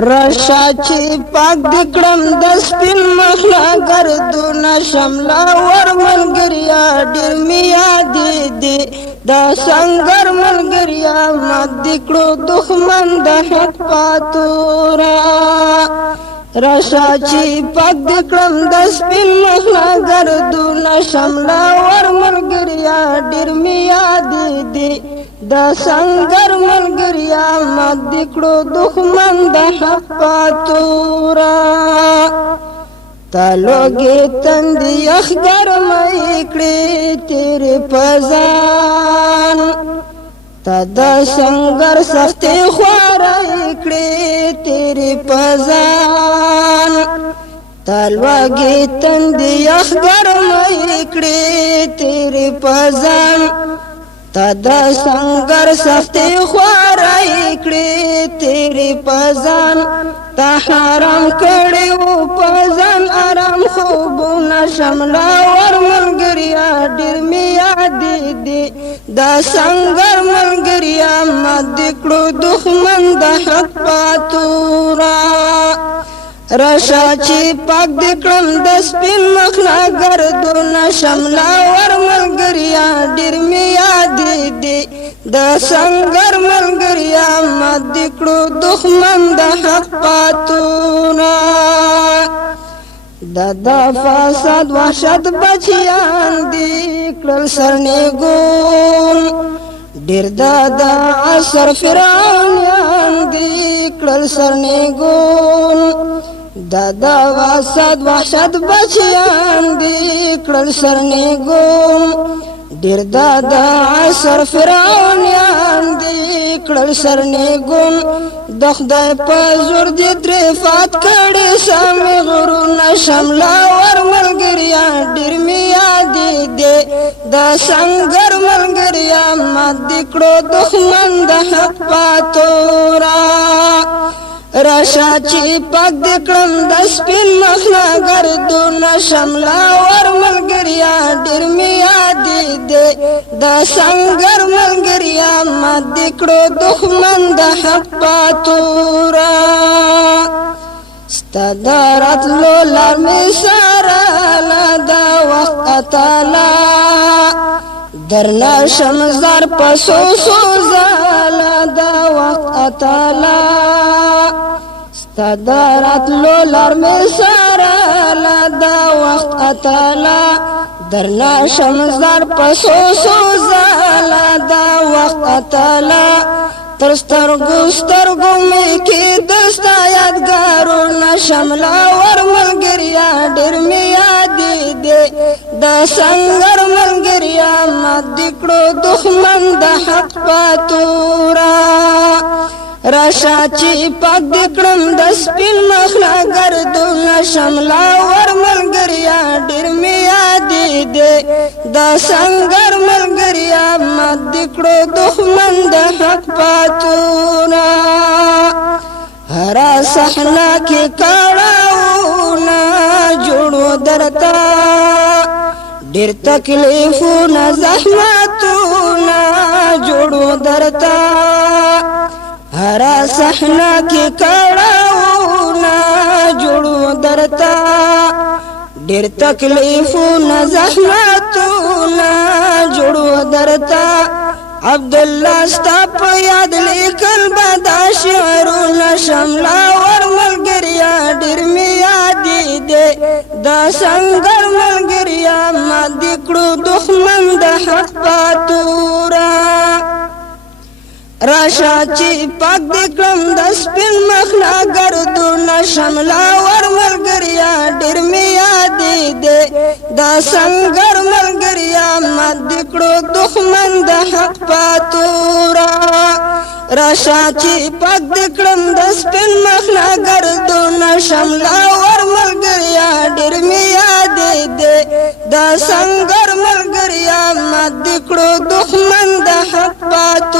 رشا چې پاک دکړم د سپین مخلا ګردونه شملا ور ملګریا ډېر می یادې دي دا سنگر ملګریا مات دکړو دښمن د حق پاتورا رشا چې پاک دکړم د سپین مخلا ګردونه شملا ور ملګریا ډېر می یادې دي دا سنگر ملګریا مات دکړو دښمن د حق پاتورا تالوګي تند یخ ګرمای کړې تیرې پزان تا د سنگر سختې خوارای کړې تیرې پزان تالوګي تند یخ ګرمای کړې تیرې پزان تا د سنگر سختې خوارای کړې تیرې پزان تا حرام کړې و پزان آرام خوبونه شملا ور ملګریا ډېر می یادې دي دا سنگر ملګریا مات دکړو دښمن د حق پاتورا رشا چې پاک دکړم د سپین مخلا ګردونه شملا ور ملګریا ډېر می یادې دي دا سنگر ملګریا مات دکړو دښمن د حق پاتورا د فساد وحشت بچیان دي کړل سرنګون ډېر د عصر فرعونیان دي کړل سرنګون د فساد وحشت بچیان دي کړل سرنګون ډېر د عصر فرعونیان دي کړل سرنګون د خدای په زور دي ترې فات کړي سامي غرونه شملا ور ملګریا ډېر می یادې دي دا سنگر ملګریا مات دکړو دښمن د حق پاتورا رشا چې پاک دکړم د سپین مخلا ګردونه شملا ور ملګریا ډېر می یادې دي دا سنگر ملګریا مات دکړو دښمن د حق پاتورا ستا د راتلو لار مې څارله دا وخت اتاله درنه شمزار پسو سوزاله دا وخت اتاله ستا د راتلو لار مې څارله دا وخت اتاله درنه شمزار پسو سوزاله دا وخت اتاله تر سترګو سترګو مې کې دستا یادګارونه شملا ور ملګریا ډېر می یادې دي دا سنگر ملګریا مات دکړو دښمن د حق پاتورا رشا چې پاک دکړم د سپین مخلا ګردونه شملا ور ملګریا ډېر می یادې دي دا سنگر ملګریا مات دکړو دښمن د حق پاتورا هرا صحنا کې کاړاوونه جوړو درتا ډېر تکلیفونه زحمتونه جوړو درتا هرا صحنا کې کاړاوونه جوړو درتا ډېر تکلیفونه زحمتونه جوړو درتا عبدالله ستا په یاد لیکل به دا شعرونه شملا ور ملګریا ډېر می یادې دي دا سنگر ملګریا مات دکړو دښمن د حق پاتورا راشا چې پاک دکړم د سپین مخلا ګردونه شملا ور ملګریا ډېر می یادې دي دا سنگر ملګریا مات دکړو دښمن د حق پاتورا راشا چې پاک دکړم د سپین مخلا ګردونه شملا ور ملګریا ډېر می یادې دي دا سنگر ملګریا مات دکړو دښمن د حق پاتورا